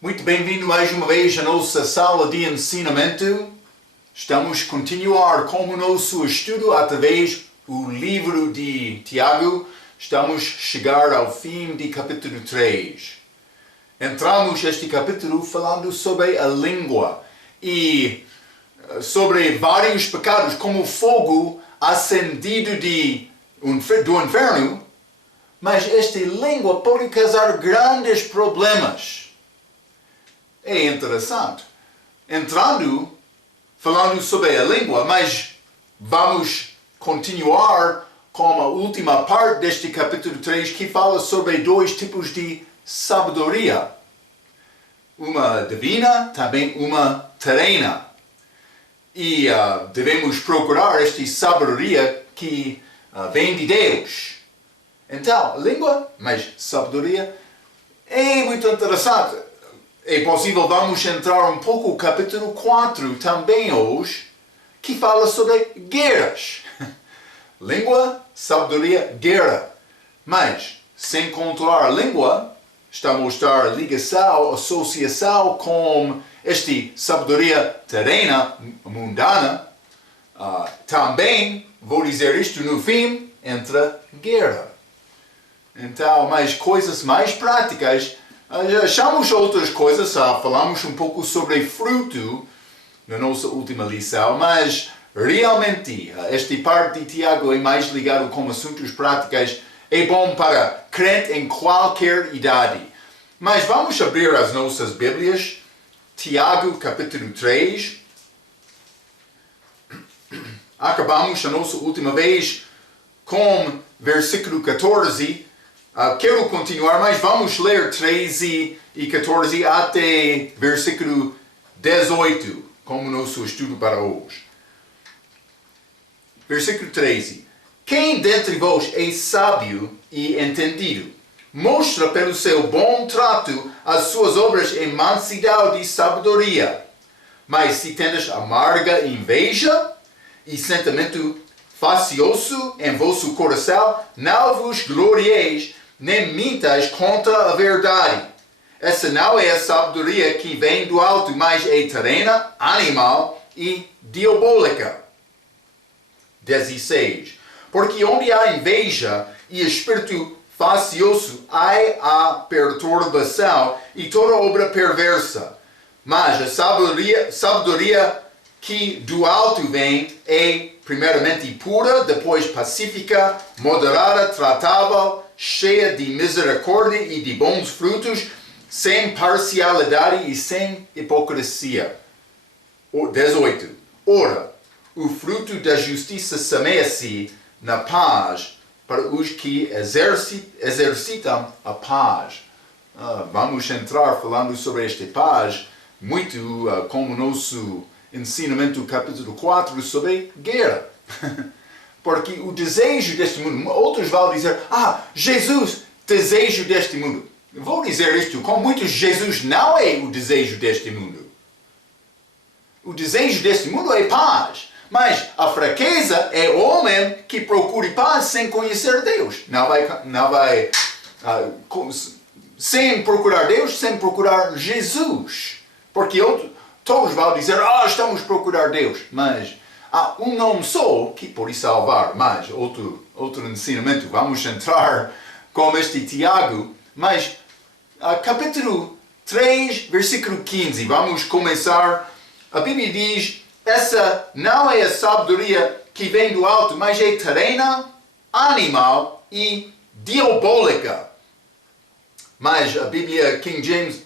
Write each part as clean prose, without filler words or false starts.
Muito bem-vindo mais uma vez à nossa sala de ensinamento. Estamos a continuar com o nosso estudo através do livro de Tiago. Estamos a chegar ao fim de capítulo 3. Entramos neste capítulo falando sobre a língua e sobre vários pecados, como o fogo acendido do inferno, mas esta língua pode causar grandes problemas. É interessante. Falando sobre a língua, mas vamos continuar com a última parte deste capítulo 3 que fala sobre dois tipos de sabedoria. Uma divina, também uma terrena. E devemos procurar esta sabedoria que vem de Deus. Então, língua, mas sabedoria, é muito interessante. É possível vamos entrar um pouco no capítulo 4 também hoje, que fala sobre guerras. Língua, sabedoria, guerra. Mas, sem controlar a língua, está a mostrar ligação, associação com esta sabedoria terrena, mundana. Também, vou dizer isto no fim, entra guerra. Então, mais coisas mais práticas. Achamos outras coisas, falamos um pouco sobre fruto na nossa última lição, mas realmente esta parte de Tiago é mais ligado com assuntos práticos, é bom para crente em qualquer idade. Mas vamos abrir as nossas Bíblias, Tiago capítulo 3. Acabamos a nossa última vez com versículo 14. Quero continuar, mas vamos ler 13 e 14 até versículo 18, como nosso estudo para hoje. Versículo 13. Quem dentre vós é sábio e entendido, mostra pelo seu bom trato as suas obras em mansidão de sabedoria. Mas se tendes amarga inveja e sentimento facioso em vosso coração, não vos glorieis, nem mintais contra a verdade. Essa não é a sabedoria que vem do alto, mas é terrena, animal e diabólica. 16. Porque onde há inveja e espírito facioso, há a perturbação e toda obra perversa. Mas a sabedoria que do alto vem é primeiramente pura, depois pacífica, moderada, tratável, cheia de misericórdia e de bons frutos, sem parcialidade e sem hipocrisia. 18. Ora, o fruto da justiça semeia-se na paz para os que exercitam a paz. Vamos entrar falando sobre esta paz, muito como nosso ensinamento capítulo 4 sobre guerra. Porque o desejo deste mundo, outros vão dizer, Jesus, desejo deste mundo. Vou dizer isto, com muitos, Jesus não é o desejo deste mundo. O desejo deste mundo é paz. Mas a fraqueza é o homem que procura paz sem conhecer Deus. Não vai sem procurar Deus, sem procurar Jesus. Porque todos vão dizer, estamos a procurar Deus. Mas há um nome só que pode salvar. Mas outro ensinamento, vamos entrar com este Tiago. Mas capítulo 3, versículo 15, vamos começar. A Bíblia diz, essa não é a sabedoria que vem do alto, mas é terrena, animal e diabólica. Mas a Bíblia King James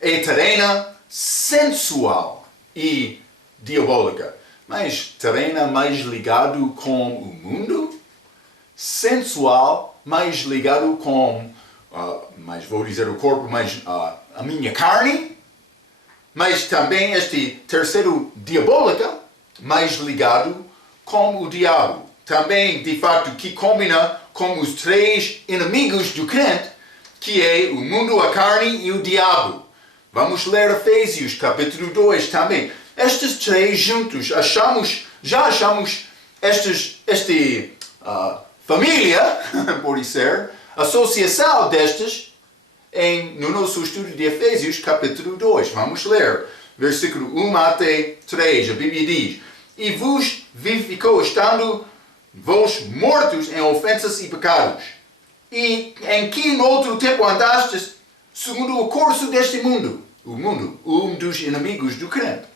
é terrena, sensual e diabólica. Mas terrena mais ligado com o mundo, sensual mais ligado com, mas vou dizer o corpo, mais a minha carne. Mas também este terceiro, diabólica, mais ligado com o diabo. Também, de facto, que combina com os três inimigos do crente, que é o mundo, a carne e o diabo. Vamos ler Efésios, capítulo 2 também. Estes três juntos, já achamos esta família, por dizer, associação destes, no nosso estudo de Efésios, capítulo 2. Vamos ler, versículo 1 até 3. A Bíblia diz: E vos vivificou, estando vós mortos em ofensas e pecados, e em que no outro tempo andastes segundo o curso deste mundo, um dos inimigos do crente,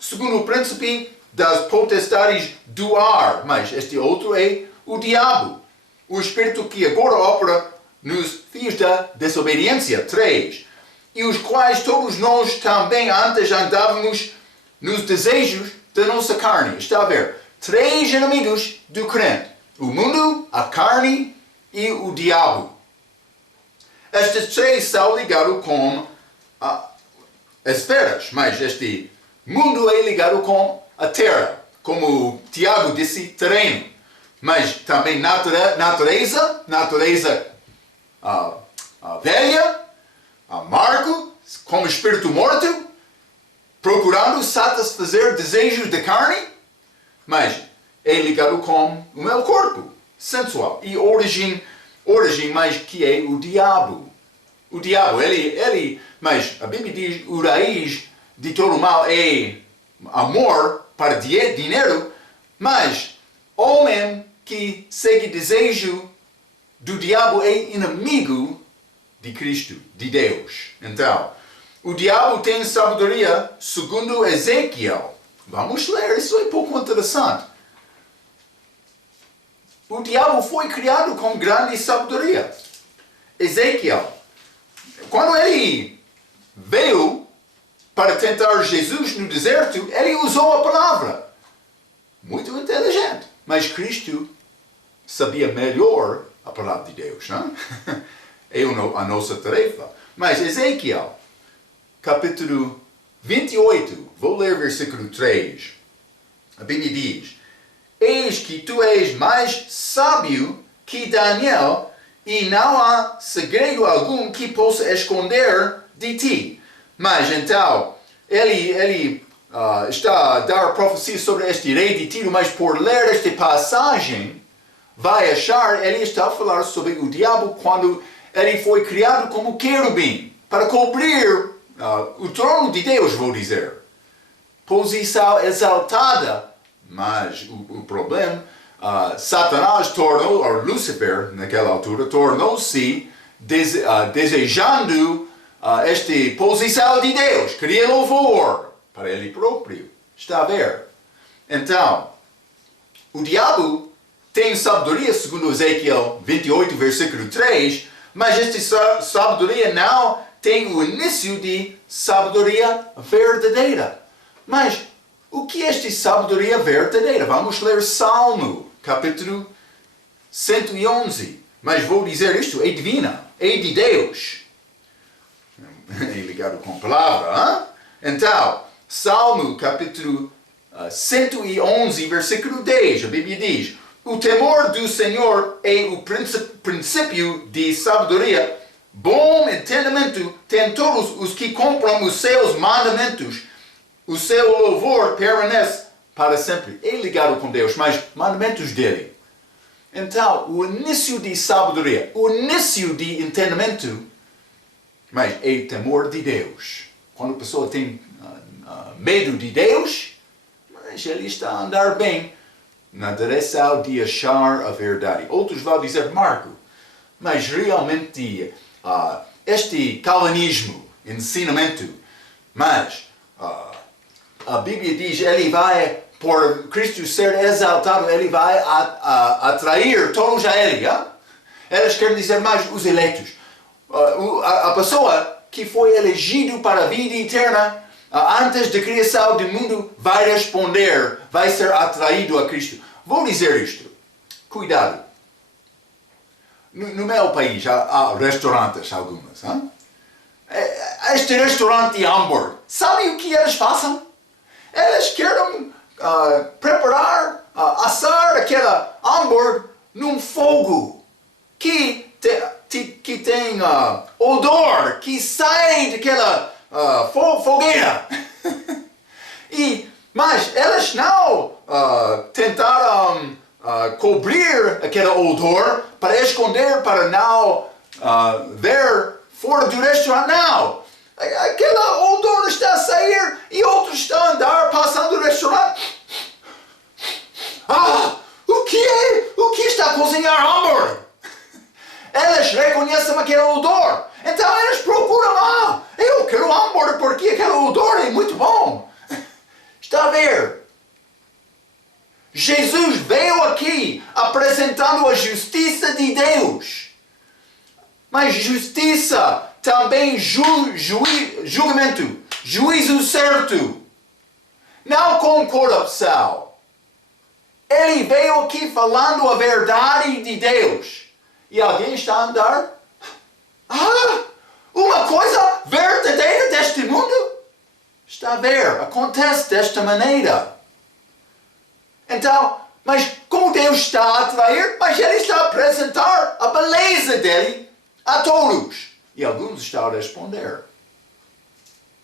segundo o príncipe das potestades do ar, mas este outro é o diabo, o espírito que agora opera nos filhos da desobediência. 3. E os quais todos nós também antes andávamos nos desejos da nossa carne. Está a ver? 3 inimigos do crente: o mundo, a carne e o diabo. Estes 3 são ligados com esferas, mas este mundo é ligado com a terra, como Tiago disse, terreno. Mas também natureza velha, amargo, como espírito morto, procurando satisfazer desejos da carne, mas é ligado com o meu corpo, sensual, e origem, mas que é o diabo. O diabo, mas a Bíblia diz, o raiz de todo mal é amor para dinheiro, mas homem que segue desejo do diabo é inimigo de Cristo, de Deus. Então, o diabo tem sabedoria segundo Ezequiel. Vamos ler, isso é um pouco interessante. O diabo foi criado com grande sabedoria. Ezequiel, quando ele veio para tentar Jesus no deserto, ele usou a palavra. Muito inteligente. Mas Cristo sabia melhor a palavra de Deus, não? É a nossa tarefa. Mas Ezequiel, capítulo 28, vou ler versículo 3. A Bíblia diz: Eis que tu és mais sábio que Daniel, e não há segredo algum que possa esconder de ti. Mas então, ele está a dar profecia sobre este rei de Tiro, mas por ler esta passagem, vai achar, ele está a falar sobre o diabo quando ele foi criado como querubim, para cobrir o trono de Deus, vou dizer. Posição exaltada, mas o problema, Satanás tornou, ou Lúcifer, naquela altura, tornou-se desejando esta posição de Deus, queria louvor para ele próprio. Está a ver? Então, o diabo tem sabedoria, segundo Ezequiel 28, versículo 3, mas esta sabedoria não tem o início de sabedoria verdadeira. Mas o que é esta sabedoria verdadeira? Vamos ler Salmo, capítulo 111. Mas vou dizer isto, é divina, é de Deus. É ligado com a palavra, hein? Então, Salmo, capítulo 111, versículo 10, a Bíblia diz: O temor do Senhor é o princípio de sabedoria. Bom entendimento tem todos os que compram os seus mandamentos. O seu louvor permanece para sempre. É ligado com Deus, mas mandamentos dele. Então, o início de sabedoria, o início de entendimento, mas é temor de Deus. Quando a pessoa tem medo de Deus, mas ele está a andar bem na direção de achar a verdade. Outros vão dizer: Marco, mas realmente este calvinismo, ensinamento, mas a Bíblia diz, ele vai, por Cristo ser exaltado, ele vai atrair todos a ele. Eles querem dizer mais os eleitos. A pessoa que foi elegido para a vida eterna, antes da criação do mundo, vai responder, vai ser atraído a Cristo. Vou dizer isto. Cuidado. No meu país há restaurantes algumas. Hein? Este restaurante de Hamburgo, sabe o que eles fazem? Eles querem preparar, assar aquela hambúrguer num fogo que tem odor, que sai daquela fogueira. Mas eles não tentaram cobrir aquele odor para esconder, para não ver fora do restaurante, não. Aquela odor está a sair e outros estão a andar, passando o restaurante. O que é? O que está a cozinhar hambúrguer? Elas reconhecem aquele odor. Então elas procuram, eu quero hambúrguer porque aquele odor é muito bom. Está a ver? Jesus veio aqui apresentando a justiça de Deus. Mas justiça também julgamento, juízo certo. Não com corrupção. Ele veio aqui falando a verdade de Deus. E alguém está a andar? Uma coisa verdadeira deste mundo? Está a ver, acontece desta maneira. Então, mas como Deus está a atrair, mas Ele está a apresentar a beleza dele a todos. E alguns estão a responder.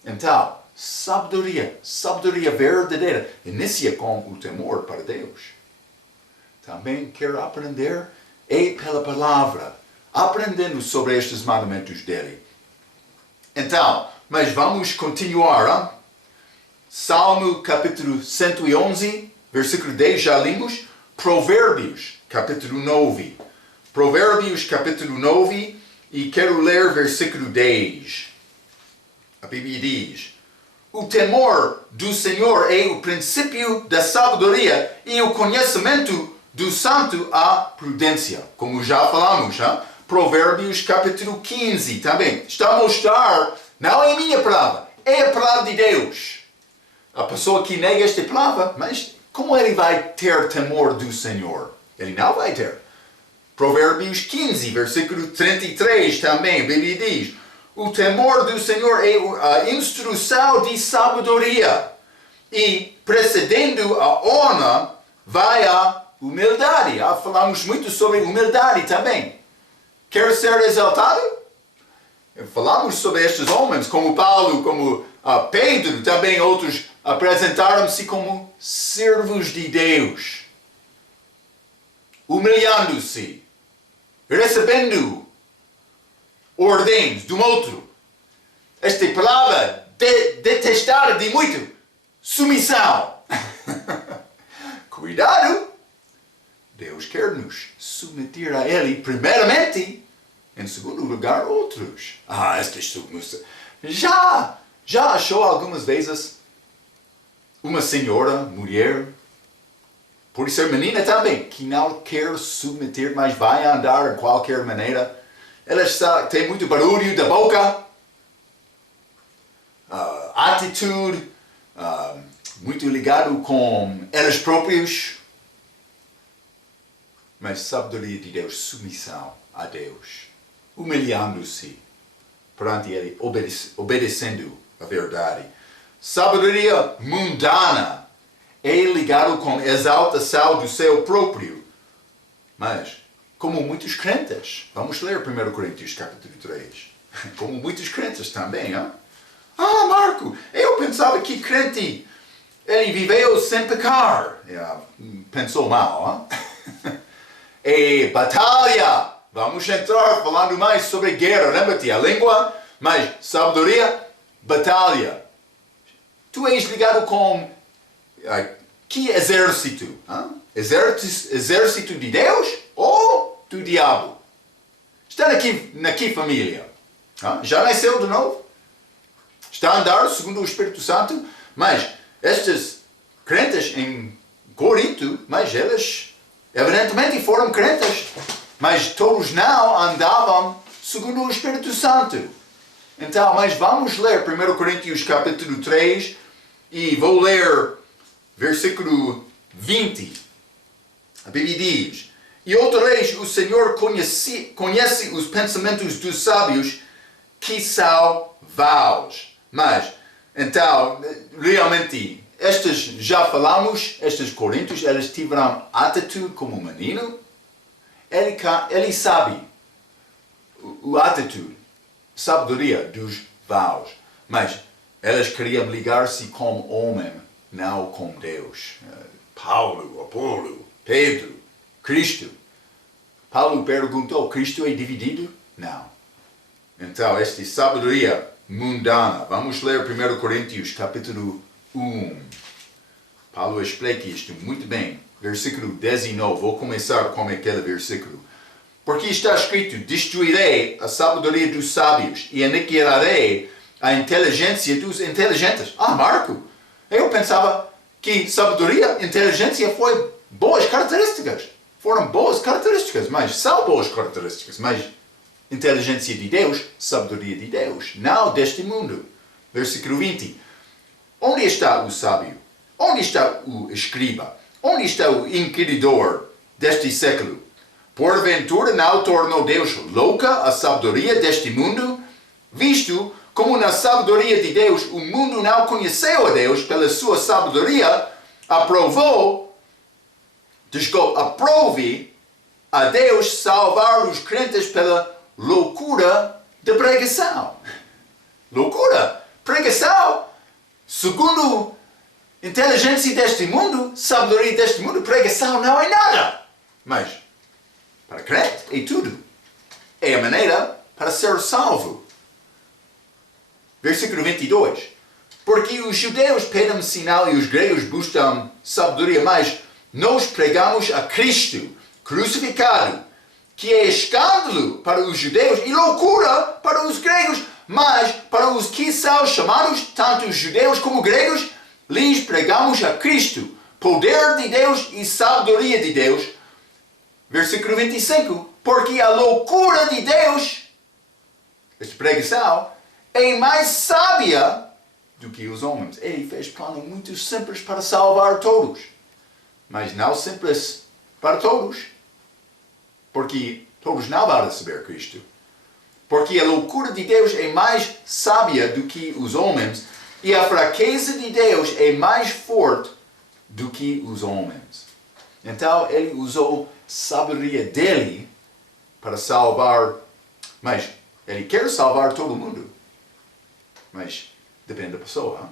Então, sabedoria verdadeira, inicia com o temor para Deus. Também quero aprender pela palavra, aprendendo sobre estes mandamentos dele. Então, mas vamos continuar. Salmo capítulo 111, versículo 10, já limos. Provérbios, capítulo 9. Provérbios, capítulo 9, e quero ler versículo 10. A Bíblia diz: o temor do Senhor é o princípio da sabedoria e o conhecimento do santo a prudência. Como já falamos, Provérbios capítulo 15 também. Está a mostrar, não é a minha palavra, é a palavra de Deus. A pessoa que nega esta palavra, mas como ele vai ter temor do Senhor? Ele não vai ter. Provérbios 15, versículo 33 também, a Bíblia diz: o temor do Senhor é a instrução de sabedoria, e precedendo a honra vai a humildade. Falamos muito sobre humildade também. Quer ser exaltado? Falamos sobre estes homens, como Paulo, como Pedro, também outros apresentaram-se como servos de Deus, humilhando-se, recebendo ordens de um outro. Esta palavra detestada de muito, submissão. Cuidado! Deus quer nos submeter a Ele primeiramente, em segundo lugar outros. Estas submissões. Já achou algumas vezes uma senhora, mulher, pode ser menina também, que não quer submeter, mas vai andar de qualquer maneira. Ela tem muito barulho da boca, atitude, muito ligado com elas próprias. Mas sabedoria de Deus, submissão a Deus, humilhando-se perante Ele, obedecendo a verdade. Sabedoria mundana é ligado com exaltação do seu próprio. Mas, como muitos crentes, vamos ler 1 Coríntios capítulo 3. Como muitos crentes também, Marco, eu pensava que crente, ele viveu sem pecar. Pensou mal, E batalha. Vamos entrar falando mais sobre guerra. Lembra-te, a língua, mas sabedoria, batalha. Tu és ligado com que exército? Exército de Deus ou do diabo? Está aqui família. Já nasceu de novo? Está a andar segundo o Espírito Santo? Mas estes crentes em Corinto, mas eles evidentemente foram crentes, mas todos não andavam segundo o Espírito Santo. Então, mas vamos ler 1 Coríntios capítulo 3 e vou ler versículo 20. A Bíblia diz: e outra vez o Senhor conhece os pensamentos dos sábios que são vaos. Mas, então, realmente, estes já falamos, estes coríntios, eles tiveram atitude como um menino. Ele sabe a atitude, sabedoria dos vaos. Mas eles queriam ligar-se com homem, não com Deus. Paulo, Apolo, Pedro, Cristo. Paulo perguntou, Cristo é dividido? Não. Então, esta sabedoria mundana. Vamos ler 1 Coríntios, capítulo 1. Paulo explica isto muito bem. Versículo 19. Vou começar com aquele versículo. Porque está escrito, destruirei a sabedoria dos sábios e aniquilarei a inteligência dos inteligentes. Marco, eu pensava que sabedoria e inteligência foram boas características. Foram boas características, mas são boas características. Mas inteligência de Deus, sabedoria de Deus, não deste mundo. Versículo 20. Onde está o sábio? Onde está o escriba? Onde está o inquiridor deste século? Porventura não tornou Deus louca a sabedoria deste mundo? Visto como na sabedoria de Deus o mundo não conheceu a Deus pela sua sabedoria, aprove a Deus salvar os crentes pela loucura da pregação. Loucura! Pregação! Segundo inteligência deste mundo, sabedoria deste mundo, pregação não é nada. Mas, para crente, é tudo. É a maneira para ser salvo. Versículo 22. Porque os judeus pedem sinal e os gregos buscam sabedoria, mas nós pregamos a Cristo crucificado, que é escândalo para os judeus e loucura para os gregos, mas para os que são chamados, tanto os judeus como gregos, lhes pregamos a Cristo, poder de Deus e sabedoria de Deus. Versículo 25. Porque a loucura de Deus, esta pregação, é mais sábia do que os homens. Ele fez plano muito simples para salvar todos. Mas não simples para todos. Porque todos não vão receber Cristo. Porque a loucura de Deus é mais sábia do que os homens. E a fraqueza de Deus é mais forte do que os homens. Então ele usou sabedoria dele para salvar. Mas ele quer salvar todo mundo. Mas depende da pessoa. Hein?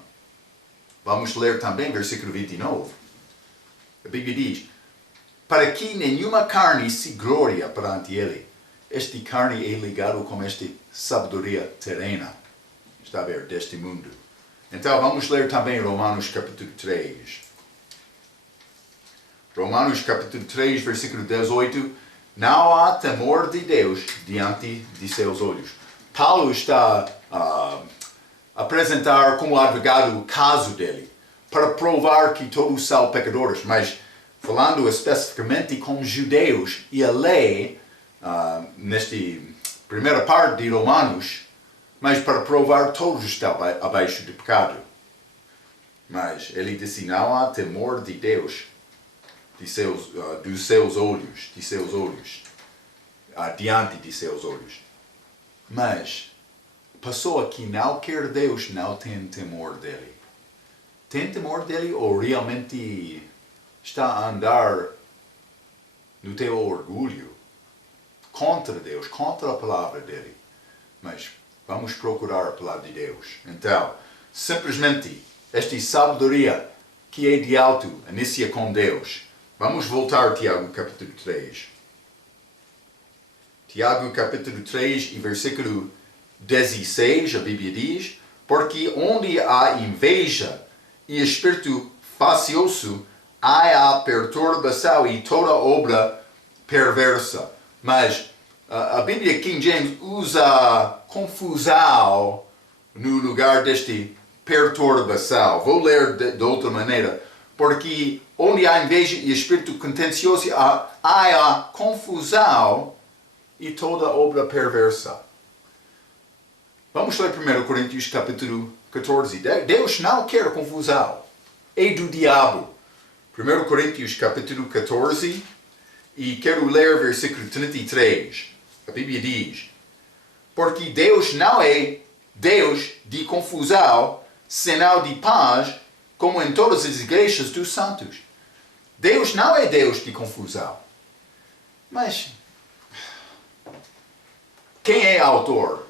Vamos ler também versículo 29. A Bíblia diz, para que nenhuma carne se gloria perante ele. Este carne é ligado com esta sabedoria terrena. Está a ver, deste mundo. Então vamos ler também Romanos capítulo 3. Romanos capítulo 3, versículo 18. Não há temor de Deus diante de seus olhos. Paulo está a apresentar como advogado o caso dele, para provar que todos são pecadores, mas falando especificamente com judeus e a lei, nesta primeira parte de Romanos, mas para provar que todos estão abaixo do pecado. Mas ele disse, não há temor de Deus dos seus olhos, diante de seus olhos. Mas a pessoa que não quer Deus não tem temor dele. Tem temor dele ou realmente está a andar no teu orgulho contra Deus, contra a palavra dele? Mas vamos procurar a palavra de Deus. Então, simplesmente, esta sabedoria que é de alto, inicia com Deus. Vamos voltar a Tiago capítulo 3. Tiago capítulo 3 e versículo 16, a Bíblia diz, porque onde há inveja e espírito facioso, há a perturbação e toda obra perversa. Mas a Bíblia King James usa confusão no lugar deste perturbação. Vou ler de outra maneira. Porque onde há inveja e espírito contencioso, há a confusão e toda obra perversa. Vamos ler 1 Coríntios capítulo 14. Deus não quer confusão. É do diabo. 1 Coríntios capítulo 14 e quero ler versículo 33. A Bíblia diz, porque Deus não é Deus de confusão, senão de paz, como em todas as igrejas dos santos. Deus não é Deus de confusão. Mas quem é autor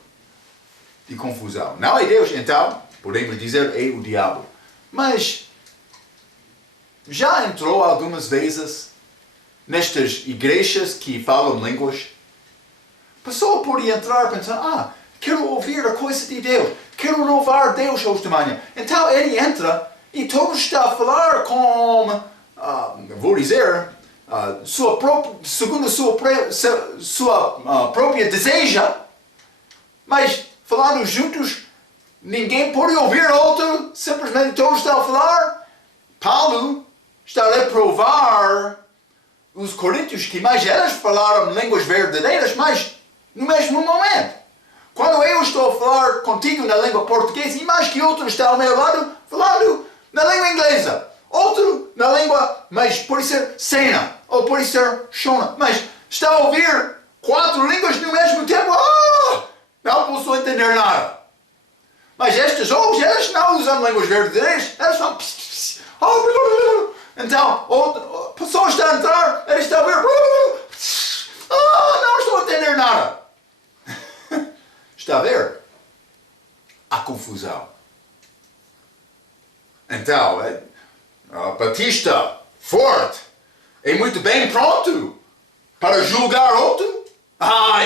de confusão? Não é Deus, então podemos dizer é o diabo. Mas já entrou algumas vezes nestas igrejas que falam línguas? A pessoa pode entrar e pensar, quero ouvir a coisa de Deus, quero louvar Deus hoje de manhã. Então ele entra e todos estão a falar com, vou dizer, segundo sua própria deseja, mas falando juntos, ninguém pode ouvir outro, simplesmente todos estão a falar. Paulo está a reprovar os coríntios que mais eles falaram línguas verdadeiras, mas no mesmo momento. Quando eu estou a falar contigo na língua portuguesa e mais que outro está ao meu lado falando na língua inglesa, outro na língua, mas pode ser Sena ou pode ser Shona, mas está a ouvir 4 línguas no mesmo tempo, não posso entender nada. Mas estes hoje, eles não usam línguas verdadeiras, eles falam então, a pessoa está a entrar, ele está a ver, não estou a entender nada. Está a ver? A confusão. Então, Batista, forte, e muito bem pronto para julgar outro.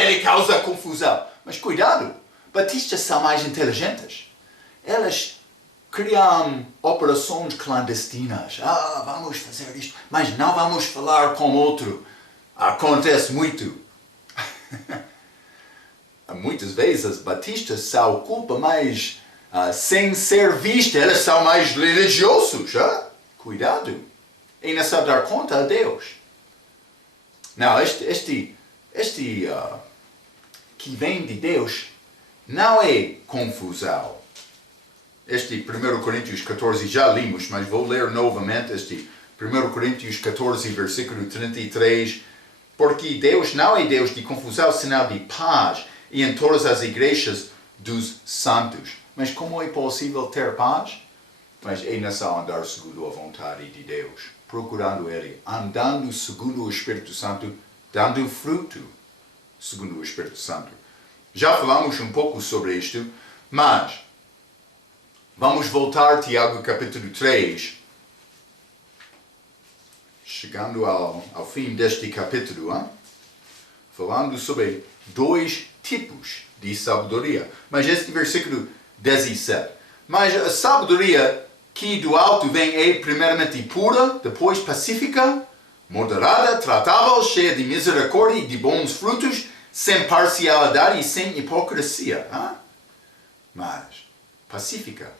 Ele causa confusão. Mas cuidado, batistas são mais inteligentes. Eles criam operações clandestinas. Vamos fazer isto, mas não vamos falar com outro. Acontece muito. Muitas vezes batistas são culpa, mas sem ser vista, eles são mais religiosos. Cuidado. E não sabe dar conta a Deus. Não, este que vem de Deus não é confusão. Este 1 Coríntios 14 já limos, mas vou ler novamente este 1 Coríntios 14, versículo 33. Porque Deus não é Deus de confusão, senão de paz, e em todas as igrejas dos santos. Mas como é possível ter paz? Mas é nessa andar segundo a vontade de Deus, procurando Ele, andando segundo o Espírito Santo, dando fruto segundo o Espírito Santo. Já falamos um pouco sobre isto, mas vamos voltar a Tiago capítulo 3, chegando ao fim deste capítulo, falando sobre 2 tipos de sabedoria. Mas este versículo 17. Mas a sabedoria que do alto vem é primeiramente pura, depois pacífica, moderada, tratável, cheia de misericórdia e de bons frutos, sem parcialidade e sem hipocrisia. Mas pacífica,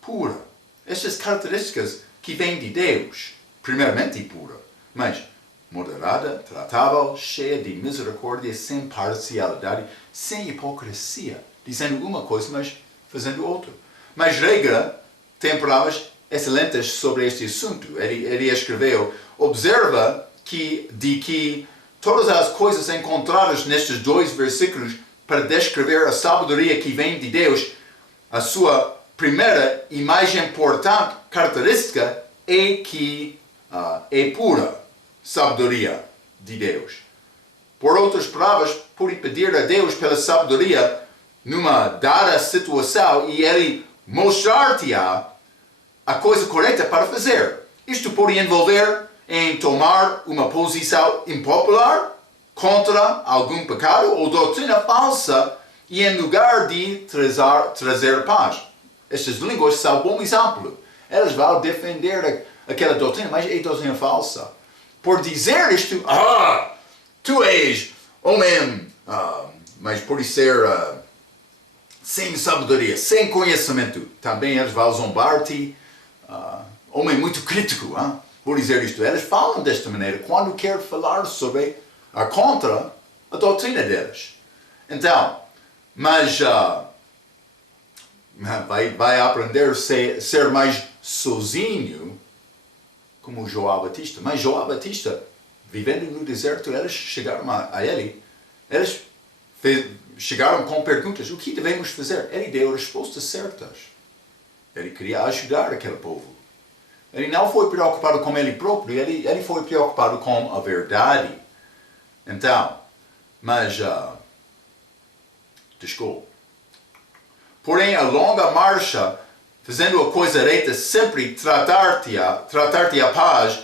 pura. Estas características que vêm de Deus, primeiramente pura, mas moderada, tratável, cheia de misericórdia, sem parcialidade, sem hipocrisia, dizendo uma coisa, mas fazendo outra. Mas regra tem palavras excelentes sobre este assunto. Ele escreveu, observa que todas as coisas encontradas nestes 2 versículos para descrever a sabedoria que vem de Deus, a sua primeira e mais importante característica é que é pura sabedoria de Deus. Por outras palavras, pode pedir a Deus pela sabedoria numa dada situação e Ele mostrar-te-á a coisa correta para fazer. Isto pode envolver em tomar uma posição impopular contra algum pecado ou doutrina falsa e em lugar de trazer paz. Estas línguas são um bom exemplo. Elas vão defender aquela doutrina, mas é doutrina falsa. Por dizer isto, tu és homem, mas pode ser sem sabedoria, sem conhecimento. Também eles vão zombar-te, homem muito crítico, por dizer isto. Eles falam desta maneira quando querem falar sobre contra a doutrina deles. Então, mas vai aprender a ser mais sozinho, como João Batista. Mas João Batista, vivendo no deserto, eles chegaram a ele. Eles chegaram com perguntas. O que devemos fazer? Ele deu respostas certas. Ele queria ajudar aquele povo. Ele não foi preocupado com ele próprio. Ele foi preocupado com a verdade. Então, mas desculpa. Porém, a longa marcha, fazendo a coisa reta, sempre tratar-te a paz,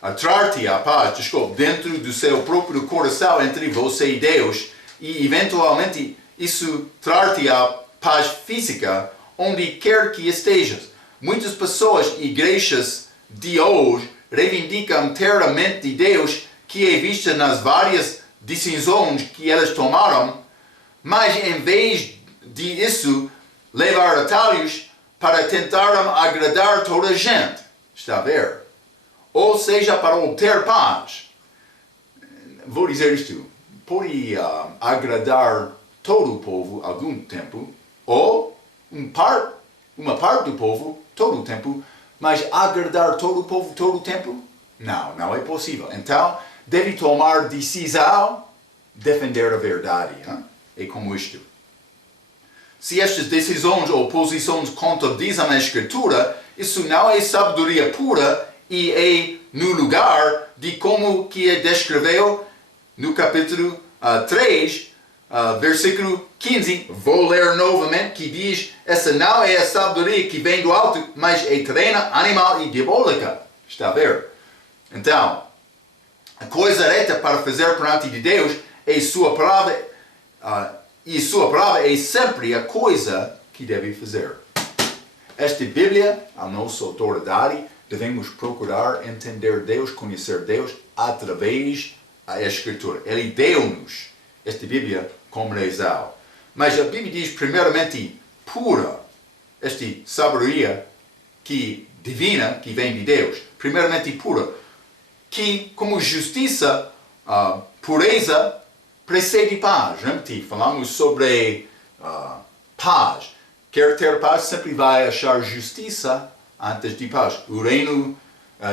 atrar-te a paz, dentro do seu próprio coração, entre você e Deus, e eventualmente isso trar-te a paz física onde quer que estejas. Muitas pessoas, igrejas de hoje, reivindicam ter a mente de Deus que é vista nas várias decisões que elas tomaram, mas em vez de isso, levar atalhos para tentar agradar toda a gente. Está a ver? Ou seja, para obter paz. Vou dizer isto. Pode agradar todo o povo algum tempo, ou uma parte do povo todo o tempo, mas agradar todo o povo todo o tempo? Não é possível. Então, deve tomar decisão, defender a verdade. Hein? É como isto. Se estas decisões ou posições contradizem a Escritura, isso não é sabedoria pura e é no lugar de como que é descreveu no capítulo 3, versículo 15. Vou ler novamente, que diz: essa não é a sabedoria que vem do alto, mas é terrena, animal e diabólica. Está a ver? Então, a coisa reta para fazer perante de Deus é sua palavra, e sua palavra é sempre a coisa que deve fazer. Esta Bíblia, a nossa autoridade, devemos procurar entender Deus, conhecer Deus através da Escritura. Ele deu-nos esta Bíblia como lesão. Mas a Bíblia diz primeiramente pura, esta sabedoria divina que vem de Deus. Primeiramente pura, que como justiça, pureza, precede paz. Falamos sobre paz. Quer ter paz, sempre vai achar justiça antes de paz. O reino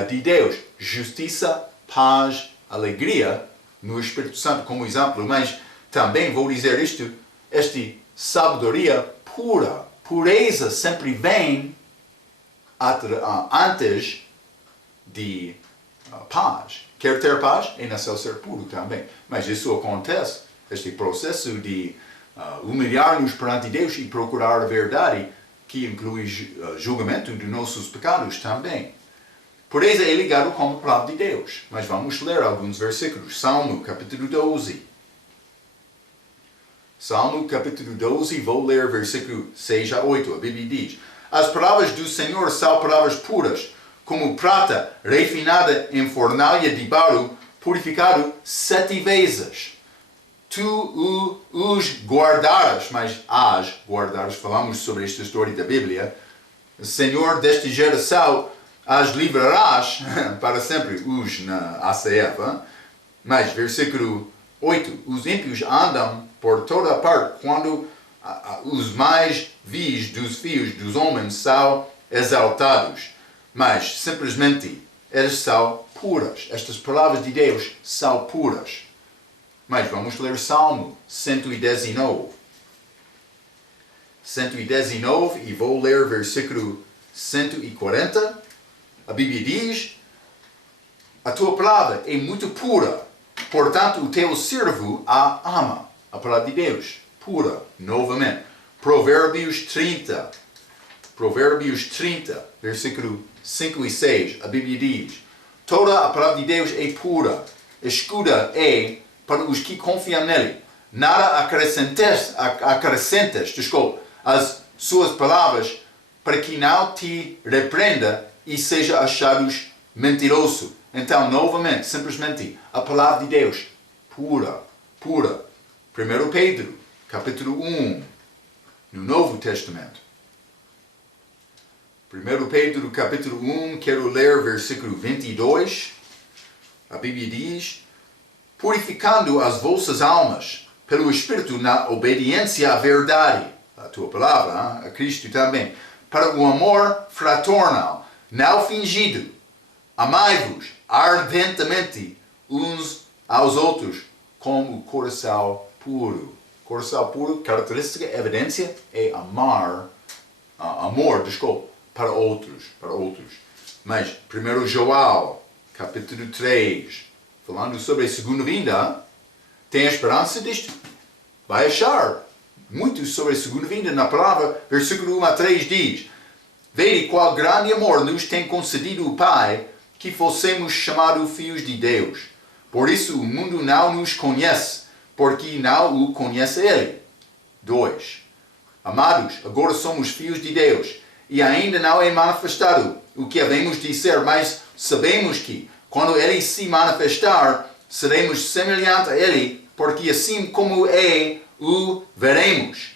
de Deus, justiça, paz, alegria no Espírito Santo como exemplo. Mas também vou dizer isto, esta sabedoria pura, pureza sempre vem antes de paz. Quer ter paz, é necessário ser puro também. Mas isso acontece, este processo de humilhar-nos perante Deus e procurar a verdade, que inclui julgamento de nossos pecados também. Pureza é ligado com a palavra de Deus. Mas vamos ler alguns versículos. Salmo, capítulo 12. Salmo, capítulo 12, vou ler versículo 6 a 8. A Bíblia diz: as palavras do Senhor são palavras puras, como prata refinada em fornalha de barro, purificado 7 vezes. Tu os guardarás, mas as guardarás. Falamos sobre esta história da Bíblia. O Senhor desta geração as livrarás para sempre, os na ACF. Hein? Mas, versículo 8, os ímpios andam por toda a parte quando os mais vis dos filhos dos homens são exaltados. Mas, simplesmente, elas são puras. Estas palavras de Deus são puras. Mas vamos ler Salmo 119. 119 e vou ler versículo 140. A Bíblia diz: a tua palavra é muito pura, portanto o teu servo a ama. A palavra de Deus, pura, novamente. Provérbios 30, versículo 5 e 6, a Bíblia diz: toda a palavra de Deus é pura, escuda é para os que confiam nele. Nada acrescentas as suas palavras, para que não te repreenda e seja achados mentiroso. Então, novamente, simplesmente, a palavra de Deus, pura. 1 Pedro, capítulo 1, no Novo Testamento. 1 Pedro, capítulo 1, quero ler versículo 22. A Bíblia diz: purificando as vossas almas pelo Espírito na obediência à verdade, a tua palavra, a Cristo também, para o amor fraternal, não fingido. Amai-vos ardentemente uns aos outros com o coração puro. Coração puro, característica, evidência, é amor, para outros. Mas, 1 João, capítulo 3, falando sobre a segunda vinda, tem esperança disto. Vai achar muito sobre a segunda vinda na palavra. Versículo 1 a 3 diz: vede qual grande amor nos tem concedido o Pai, que fossemos chamados filhos de Deus. Por isso o mundo não nos conhece, porque não o conhece Ele. 2. Amados, agora somos filhos de Deus, e ainda não é manifestado o que havemos de ser, mas sabemos que, quando Ele se manifestar, seremos semelhantes a Ele, porque assim como é, o veremos.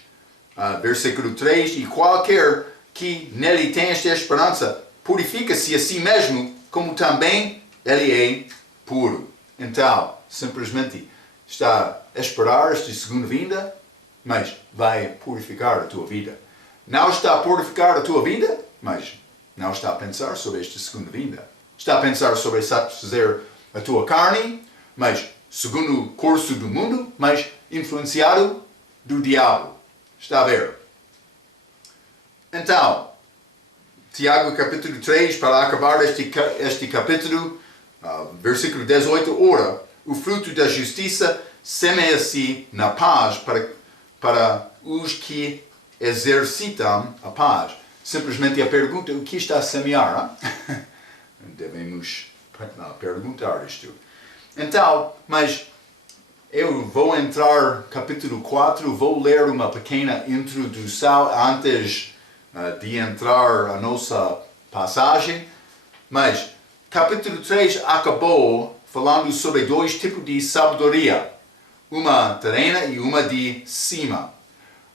Versículo 3, e qualquer que nele tem esta esperança, purifica-se a si mesmo, como também Ele é puro. Então, simplesmente está a esperar esta segunda vinda, mas vai purificar a tua vida. Não está a purificar a tua vida, mas não está a pensar sobre esta segunda vinda. Está a pensar sobre satisfazer a tua carne, mas segundo o curso do mundo, mas influenciado do diabo. Está a ver? Então, Tiago capítulo 3, para acabar este capítulo, versículo 18, ora, o fruto da justiça semeia-se na paz para os que exercitam a paz. Simplesmente a pergunta, o que está a semear? Devemos perguntar isto. Então, mas eu vou entrar capítulo 4, vou ler uma pequena introdução antes de entrar a nossa passagem. Mas capítulo 3 acabou falando sobre dois tipos de sabedoria. Uma terrena e uma de cima.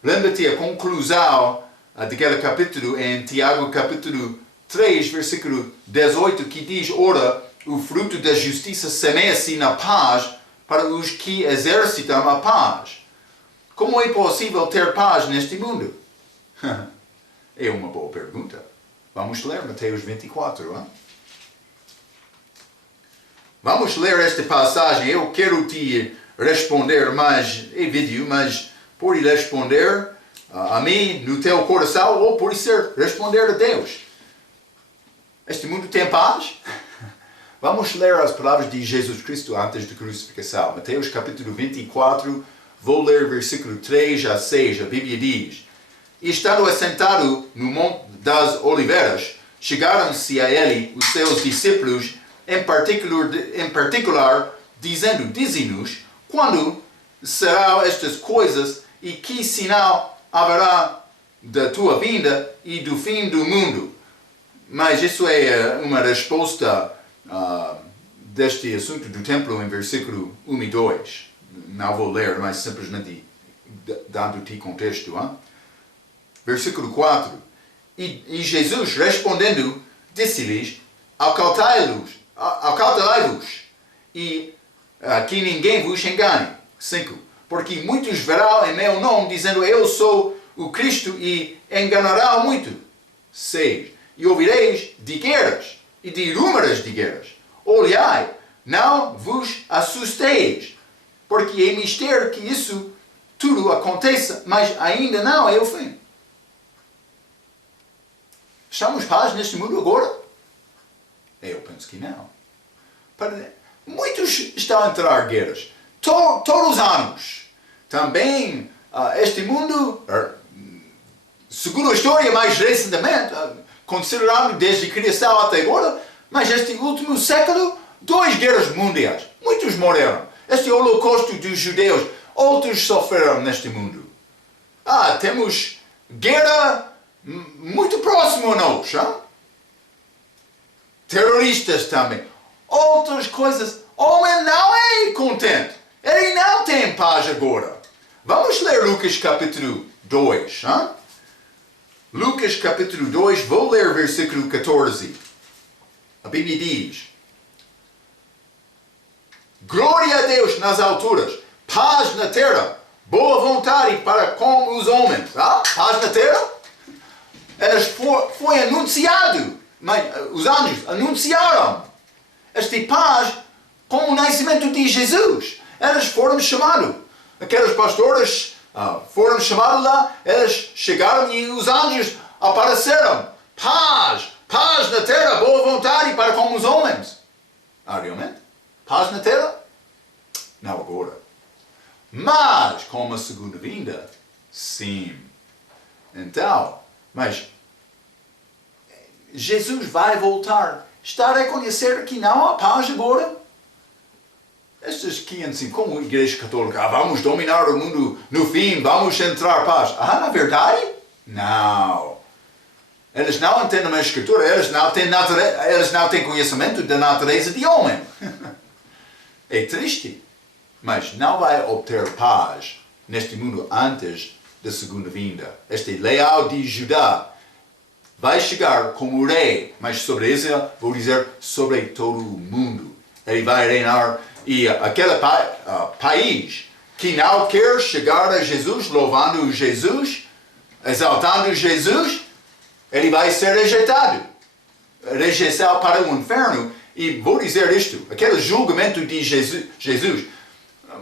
Lembra-te a conclusão daquele capítulo em Tiago capítulo 3, versículo 18, que diz, ora, o fruto da justiça semeia-se na paz para os que exercitam a paz. Como é possível ter paz neste mundo? É uma boa pergunta. Vamos ler Mateus 24. Hein? Vamos ler esta passagem. Eu quero te responder, mas é vídeo, mas pode responder a mim no teu coração ou pode ser responder a Deus. Este mundo tem paz? Vamos ler as palavras de Jesus Cristo antes da crucificação. Mateus capítulo 24, vou ler versículo 3 a 6. A Bíblia diz, e estando assentado no Monte das Oliveiras, chegaram-se a ele os seus discípulos, em particular dizendo, dize-nos, quando serão estas coisas e que sinal haverá da tua vinda e do fim do mundo? Mas isso é uma resposta deste assunto do templo em versículo 1 e 2. Não vou ler, mas simplesmente dando-te contexto. Hein? Versículo 4. E Jesus respondendo, disse-lhes, acautelai-vos e que ninguém vos engane. 5. Porque muitos verão em meu nome, dizendo, eu sou o Cristo, e enganarão muito. 6. E ouvireis de guerras e de rumores de guerras. Olhai, não vos assusteis, porque é mistério que isso tudo aconteça, mas ainda não é o fim. Estamos paz neste mundo agora? Eu penso que não. Muitos estão a entrar guerras. Todos os anos. Também este mundo, segundo a história mais recentemente, considerando desde a criação até agora, mas este último século, 2 guerras mundiais. Muitos morreram. Este holocausto dos judeus, outros sofreram neste mundo. Temos guerra muito próximo a nós. Hein? Terroristas também. Outras coisas. O homem não é contente. Ele não tem paz agora. Vamos ler Lucas capítulo 2. Hein? Lucas capítulo 2, vou ler versículo 14. A Bíblia diz, glória a Deus nas alturas, paz na terra, boa vontade para com os homens. Paz na terra? Foi anunciado, mas os anjos anunciaram esta paz com o nascimento de Jesus. Eles foram chamados, aqueles pastores foram chamados lá, eles chegaram e os anjos apareceram. Paz na terra, boa vontade para com os homens. Realmente? Paz na terra? Não agora. Mas com a segunda vinda, sim. Então, mas Jesus vai voltar. Está a reconhecer que não há paz agora? Estes que ensinam, como igreja católica, vamos dominar o mundo no fim, vamos entrar paz. Na verdade? Não. Eles não entendem a escritura, eles não têm conhecimento da natureza de homem. É triste, mas não vai obter paz neste mundo antes da segunda vinda. Este leal de Judá vai chegar como rei, mas sobre Israel, vou dizer, sobre todo o mundo. Ele vai reinar e aquele país que não quer chegar a Jesus, louvando Jesus, exaltando Jesus, ele vai ser rejeitado. Rejeição para o inferno. E vou dizer isto, aquele julgamento de Jesus,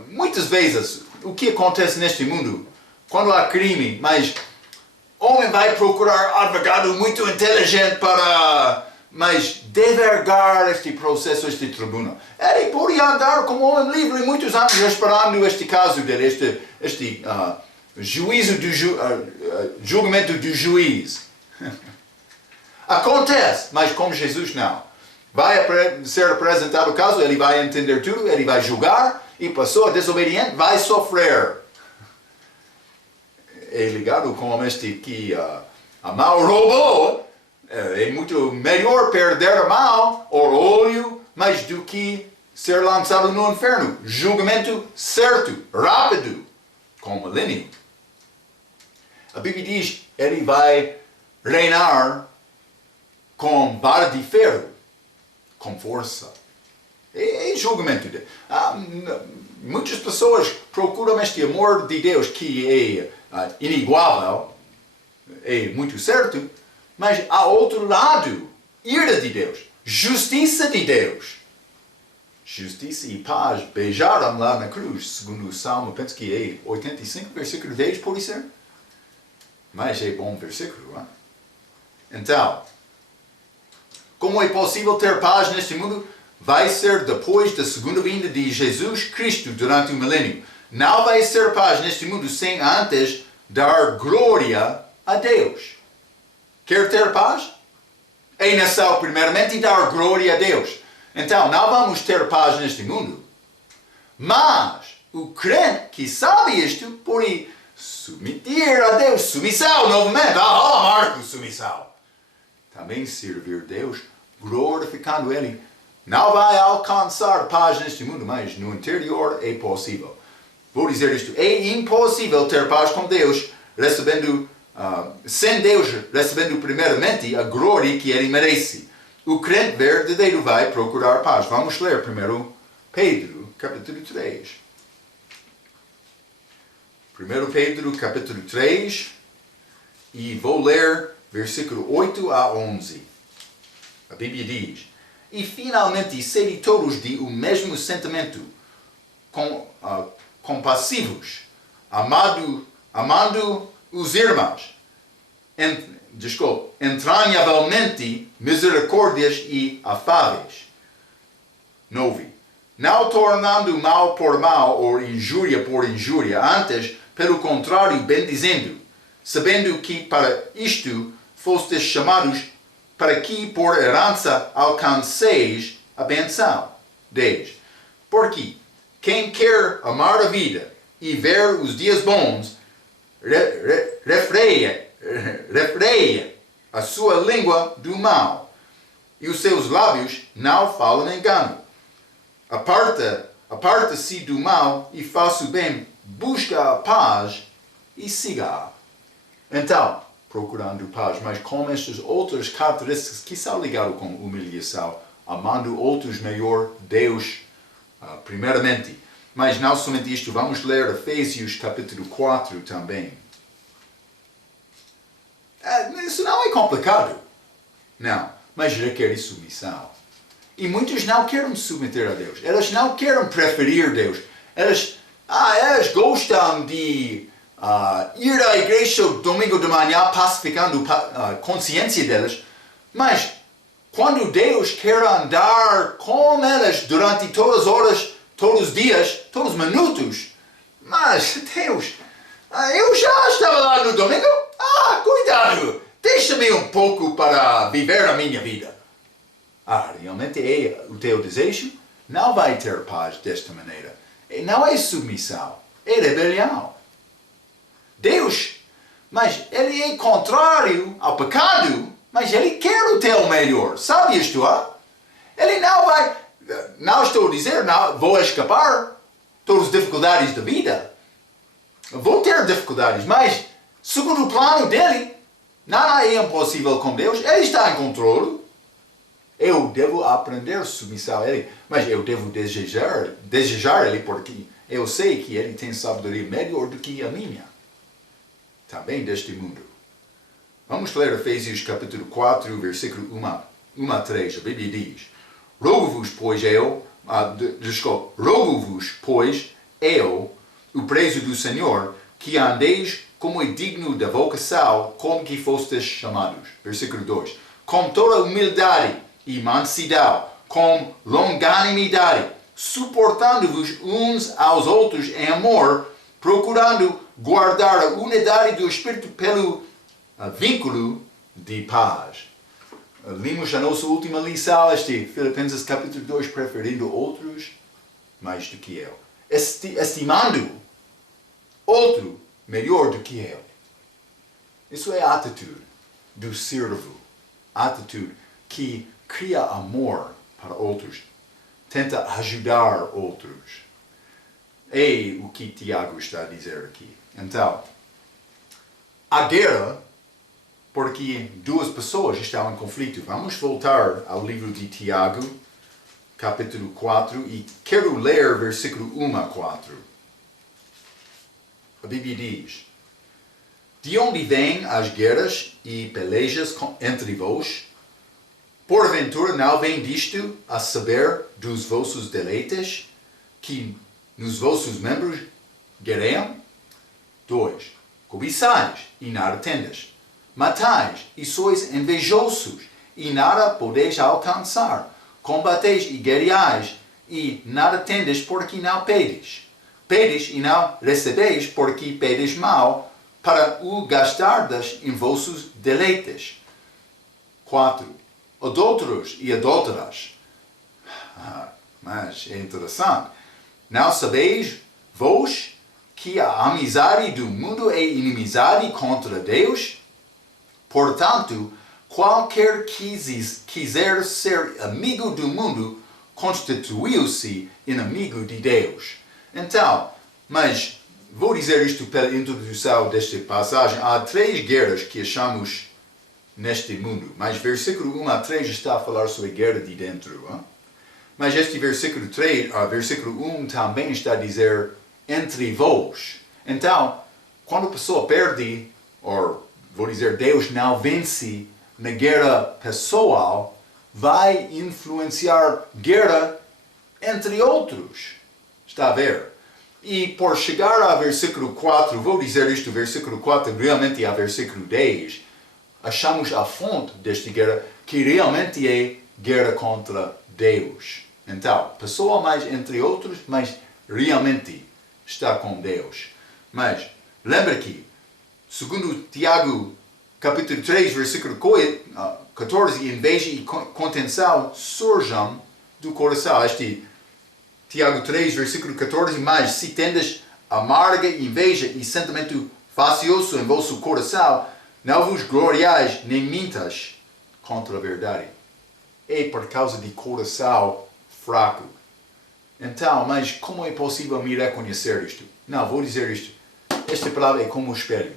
muitas vezes, o que acontece neste mundo, quando há crime, mas o homem vai procurar advogado muito inteligente mas devergar este processo, este tribunal. Ele podia andar como homem livre muitos anos esperando este caso dele, este julgamento do juiz. Acontece, mas com Jesus não. Vai ser apresentado o caso, ele vai entender tudo, ele vai julgar, e a pessoa desobediente vai sofrer. É ligado com este que a mal roubou. É muito melhor perder a mão, orgulho, mas do que ser lançado no inferno. Julgamento certo, rápido, com o milênio. A Bíblia diz, ele vai reinar com vara de ferro, com força. É julgamento. Muitas pessoas procuram este amor de Deus que é inigualável, é muito certo, mas há outro lado, ira de Deus, justiça de Deus. Justiça e paz beijaram lá na cruz, segundo o Salmo, penso que é 85, versículo 10, pode ser? Mas é bom versículo, não é? Então, como é possível ter paz neste mundo? Vai ser depois da segunda vinda de Jesus Cristo durante o milênio. Não vai ser paz neste mundo sem antes dar glória a Deus. Quer ter paz? É necessário primeiramente dar glória a Deus. Então, não vamos ter paz neste mundo. Mas o crente que sabe isto pode submeter a Deus. Submissão novamente. Marcos, submissão. Também servir Deus, glorificando Ele. Não vai alcançar paz neste mundo, mas no interior é possível. Vou dizer isto, é impossível ter paz com Deus, sem Deus recebendo primeiramente a glória que Ele merece. O crente verdadeiro vai procurar paz. Vamos ler primeiro Pedro, capítulo 3. 1 Pedro, capítulo 3, e vou ler versículo 8 a 11. A Bíblia diz, e finalmente sede todos de o mesmo sentimento, compassivos, amando os irmãos, entranhavelmente misericórdias e afáveis. 9. Não tornando mal por mal ou injúria por injúria, antes, pelo contrário, bendizendo, sabendo que para isto fostes chamados, para que por herança alcanceis a benção. 10. Porque quem quer amar a vida e ver os dias bons, refreia a sua língua do mal, e os seus lábios não falam engano. Aparta-se do mal e faça o bem, busca a paz e siga. Então, procurando paz, mas com estas outras características que são ligadas com humilhação, amando outros melhor, Deus primeiramente. Mas não somente isto, vamos ler Efésios capítulo 4 também. Isso não é complicado. Não, mas requer submissão. E muitos não querem submeter a Deus. Eles não querem preferir Deus. Eles gostam de ir à igreja domingo de manhã pacificando a consciência deles. Mas quando Deus quer andar com eles durante todas as horas, todos os dias, todos os minutos. Mas Deus, eu já estava lá no domingo. Cuidado, deixa-me um pouco para viver a minha vida. Realmente é o teu desejo? não vai ter paz desta maneira. E não é submissão, é rebelião. Deus, mas Ele é contrário ao pecado, mas Ele quer o teu melhor. Sabe isto? Ele não vai, não estou a dizer, não vou escapar todas as dificuldades da vida. Vou ter dificuldades, mas segundo o plano dele, nada é impossível com Deus. Ele está em controle. Eu devo aprender submissão a Ele, mas eu devo desejar Ele, porque eu sei que Ele tem sabedoria melhor do que a minha. Também deste mundo. Vamos ler Efésios capítulo 4, versículo 1 a 3. A Bíblia diz: Rogo-vos, pois, eu, o preso do Senhor, que andeis como é digno da vocação, como que fostes chamados. Versículo 2. Com toda humildade e mansidão, com longanimidade, suportando-vos uns aos outros em amor, procurando guardar a unidade do Espírito pelo vínculo de paz. Limos a nossa última lição, Filipenses capítulo 2, preferindo outros mais do que eu. Estimando outro melhor do que eu. Isso é a atitude do servo. Atitude que cria amor para outros. Tenta ajudar outros. É o que Tiago está a dizer aqui. Então, a guerra, porque duas pessoas estão em conflito. Vamos voltar ao livro de Tiago, capítulo 4, e quero ler versículo 1 a 4. A Bíblia diz: De onde vêm as guerras e pelejas entre vós? Porventura não vem disto a saber dos vossos deleites, que nos vossos membros guerreiam? 2. Cobiçais e nada tendes. Matais e sois invejosos e nada podeis alcançar. Combateis e guerreais e nada tendes porque não pedes. Pedes e não recebeis porque pedes mal, para o gastardes em vossos deleites. 4. Adúlteros e adúlteras. Mas é interessante. Não sabeis vós que a amizade do mundo é inimizade contra Deus? Portanto, qualquer quiser ser amigo do mundo, constituiu-se inimigo de Deus. Então, mas vou dizer isto pela introdução desta passagem. Há 3 guerras que achamos neste mundo. Mas versículo 1 a 3 está a falar sobre a guerra de dentro. Hein? Mas este versículo 1 também está a dizer entre vós. Então, quando a pessoa perde, ou vou dizer, Deus não vence na guerra pessoal, vai influenciar guerra entre outros. Está a ver? E por chegar ao versículo 4, vou dizer isto, versículo 4, realmente ao versículo 10, achamos a fonte desta guerra, que realmente é guerra contra Deus. Então, pessoa mais entre outros, mas realmente está com Deus. Mas, lembra que, segundo Tiago, capítulo 3, versículo 14, inveja e contenção surjam do coração. Tiago 3, versículo 14, mas se tendes amarga inveja e sentimento facioso em vosso coração, não vos gloriais nem mintas contra a verdade. É por causa de coração fraco. Então, mas como é possível me reconhecer isto? Não, vou dizer isto. Esta palavra é como um espelho.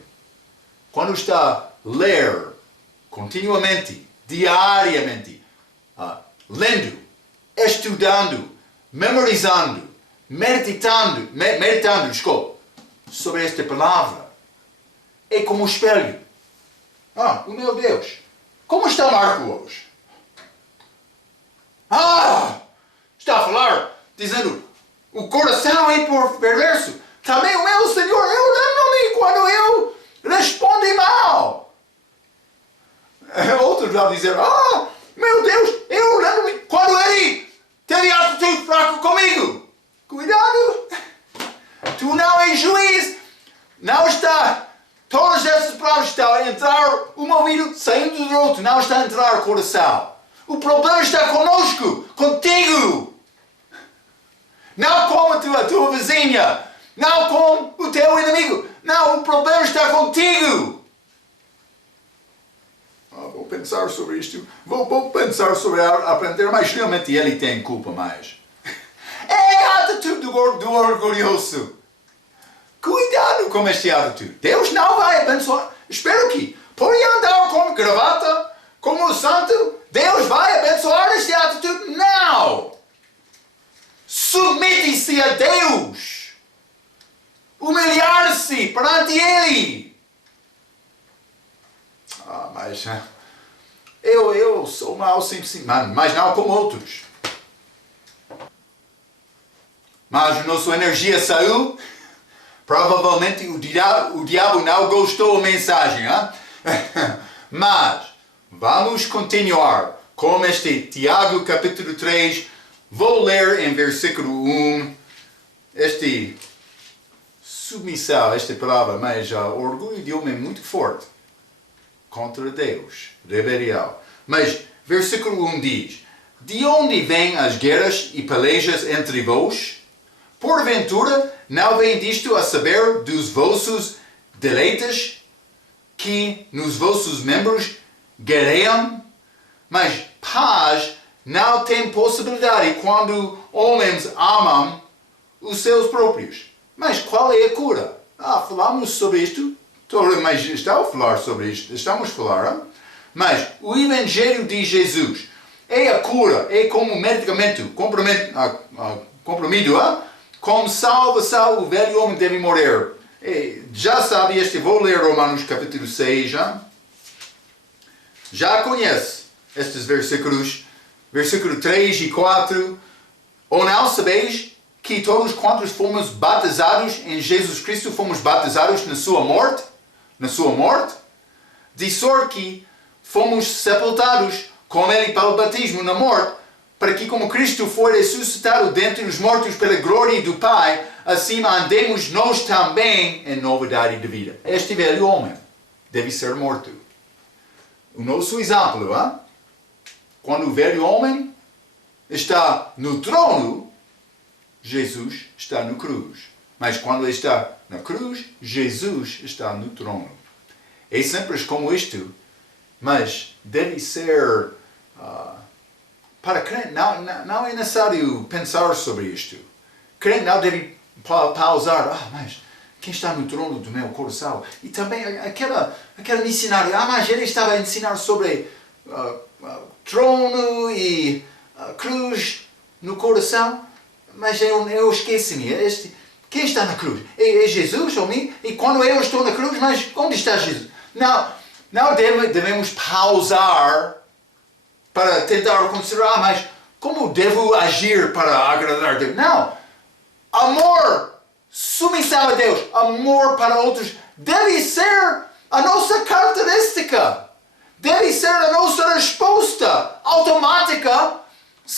Quando está a ler continuamente, diariamente, lendo, estudando, memorizando, meditando, sobre esta palavra, é como um espelho. Oh meu Deus, como está Marco hoje? Está a falar, dizendo, o coração é perverso. Também o meu Senhor, eu lembro-me quando eu respondi mal. Outros vão dizer, meu Deus, eu lembro-me quando ele teve atitude fraca comigo. Cuidado, tu não és juiz, não está. Todas essas palavras estão a entrar um ouvido, saindo do outro, não está a entrar o coração. O problema está conosco, contigo. Não com a tua vizinha. Não com o teu inimigo. Não, o problema está contigo. Vou pensar sobre isto. Vou pensar sobre aprender, mas realmente ele tem culpa mais. É a atitude do orgulhoso. Cuidado com esta atitude. Deus não vai abençoar. Espero que, por andar com gravata, como o santo, Deus vai abençoar esta atitude? Não! Submete-se a Deus. Humilhar-se perante Ele. Mas eu sou mau sim, mas não como outros. Mas a nossa energia saiu. Provavelmente o diabo não gostou da mensagem. Hein? Mas vamos continuar com este Tiago capítulo 3. Vou ler em versículo 1. Submissão, esta palavra, mas orgulho de homem é muito forte. Contra Deus, rebelião. Mas versículo 1 diz: de onde vêm as guerras e pelejas entre vós? Porventura, não vem disto a saber dos vossos deleites, que nos vossos membros guerreiam? Mas paz não tem possibilidade quando homens amam os seus próprios. Mas qual é a cura? Falamos sobre isto. Mas estamos a falar sobre isto. Estamos a falar. Hein? Mas o Evangelho de Jesus é a cura. É como medicamento. Comprimido. Como salvação, o velho homem deve morrer. Já sabe vou ler Romanos capítulo 6. Hein? Já conhece estes versículos. Versículo 3 e 4. Ou não sabeis que todos quantos fomos batizados em Jesus Cristo, fomos batizados na sua morte? Na sua morte? De sorte que fomos sepultados com Ele para o batismo na morte, para que como Cristo foi ressuscitado dentre os mortos pela glória do Pai, assim andemos nós também em novidade de vida. Este velho homem deve ser morto. O nosso exemplo, hein? Quando o velho homem está no trono, Jesus está na cruz. Mas quando ele está na cruz, Jesus está no trono. É simples como isto, mas deve ser... para crente, não é necessário pensar sobre isto. Crente não deve pausar. Mas quem está no trono do meu coração? E também aquela missionária. Mas ele estava a ensinar sobre trono e cruz no coração. Mas eu esqueci-me. Quem está na cruz? É Jesus ou mim? E quando eu estou na cruz, mas onde está Jesus? Não devemos pausar para tentar considerar, mas como devo agir para agradar a Deus? Não. Amor, submissão a Deus, amor para outros, deve ser a nossa característica. Deve ser a nossa resposta automática,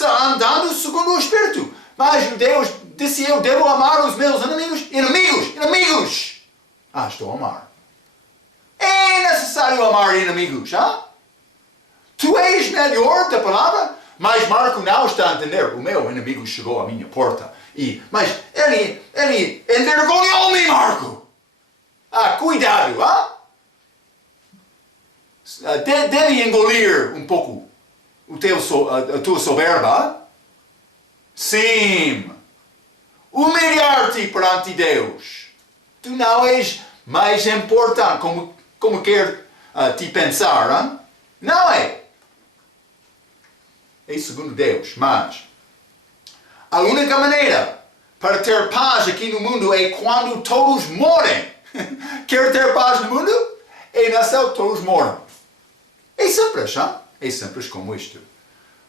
andando segundo o Espírito. Mas Deus disse: eu devo amar os meus inimigos. Inimigos! Estou a amar. É necessário amar inimigos, Tu és melhor da palavra, mas Marco não está a entender. O meu inimigo chegou à minha porta. Mas ele envergonhou-me, Marco. Cuidado, Deve engolir um pouco a tua soberba. Sim. Humilhar-te perante Deus. Tu não és mais importante como quer te pensar, Não é. É segundo Deus, mas a única maneira para ter paz aqui no mundo é quando todos morem. Quer ter paz no mundo? É na céu todos moram. É simples, É simples como isto.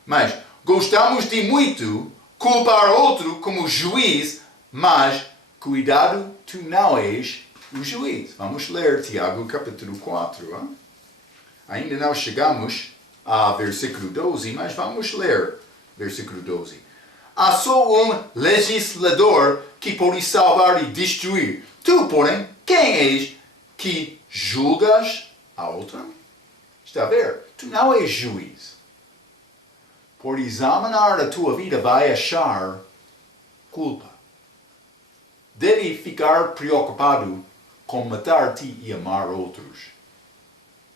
Mas gostamos de muito culpar outro como juiz, mas cuidado, tu não és o juiz. Vamos ler Tiago capítulo 4. Ainda não chegamos a versículo 12, mas vamos ler versículo 12. Há só um legislador que pode salvar e destruir. Tu, porém, quem és que julgas a outra? Está a ver? Tu não és juiz. Por examinar a tua vida vai achar culpa. Deve ficar preocupado com matar-te e amar outros,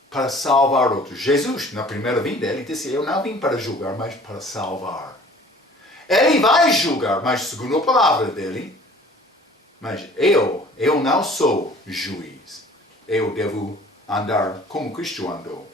para salvar outros. Jesus, na primeira vinda, ele disse, eu não vim para julgar, mas para salvar. Ele vai julgar, mas segundo a palavra dele, mas eu não sou juiz. Eu devo andar como Cristo andou.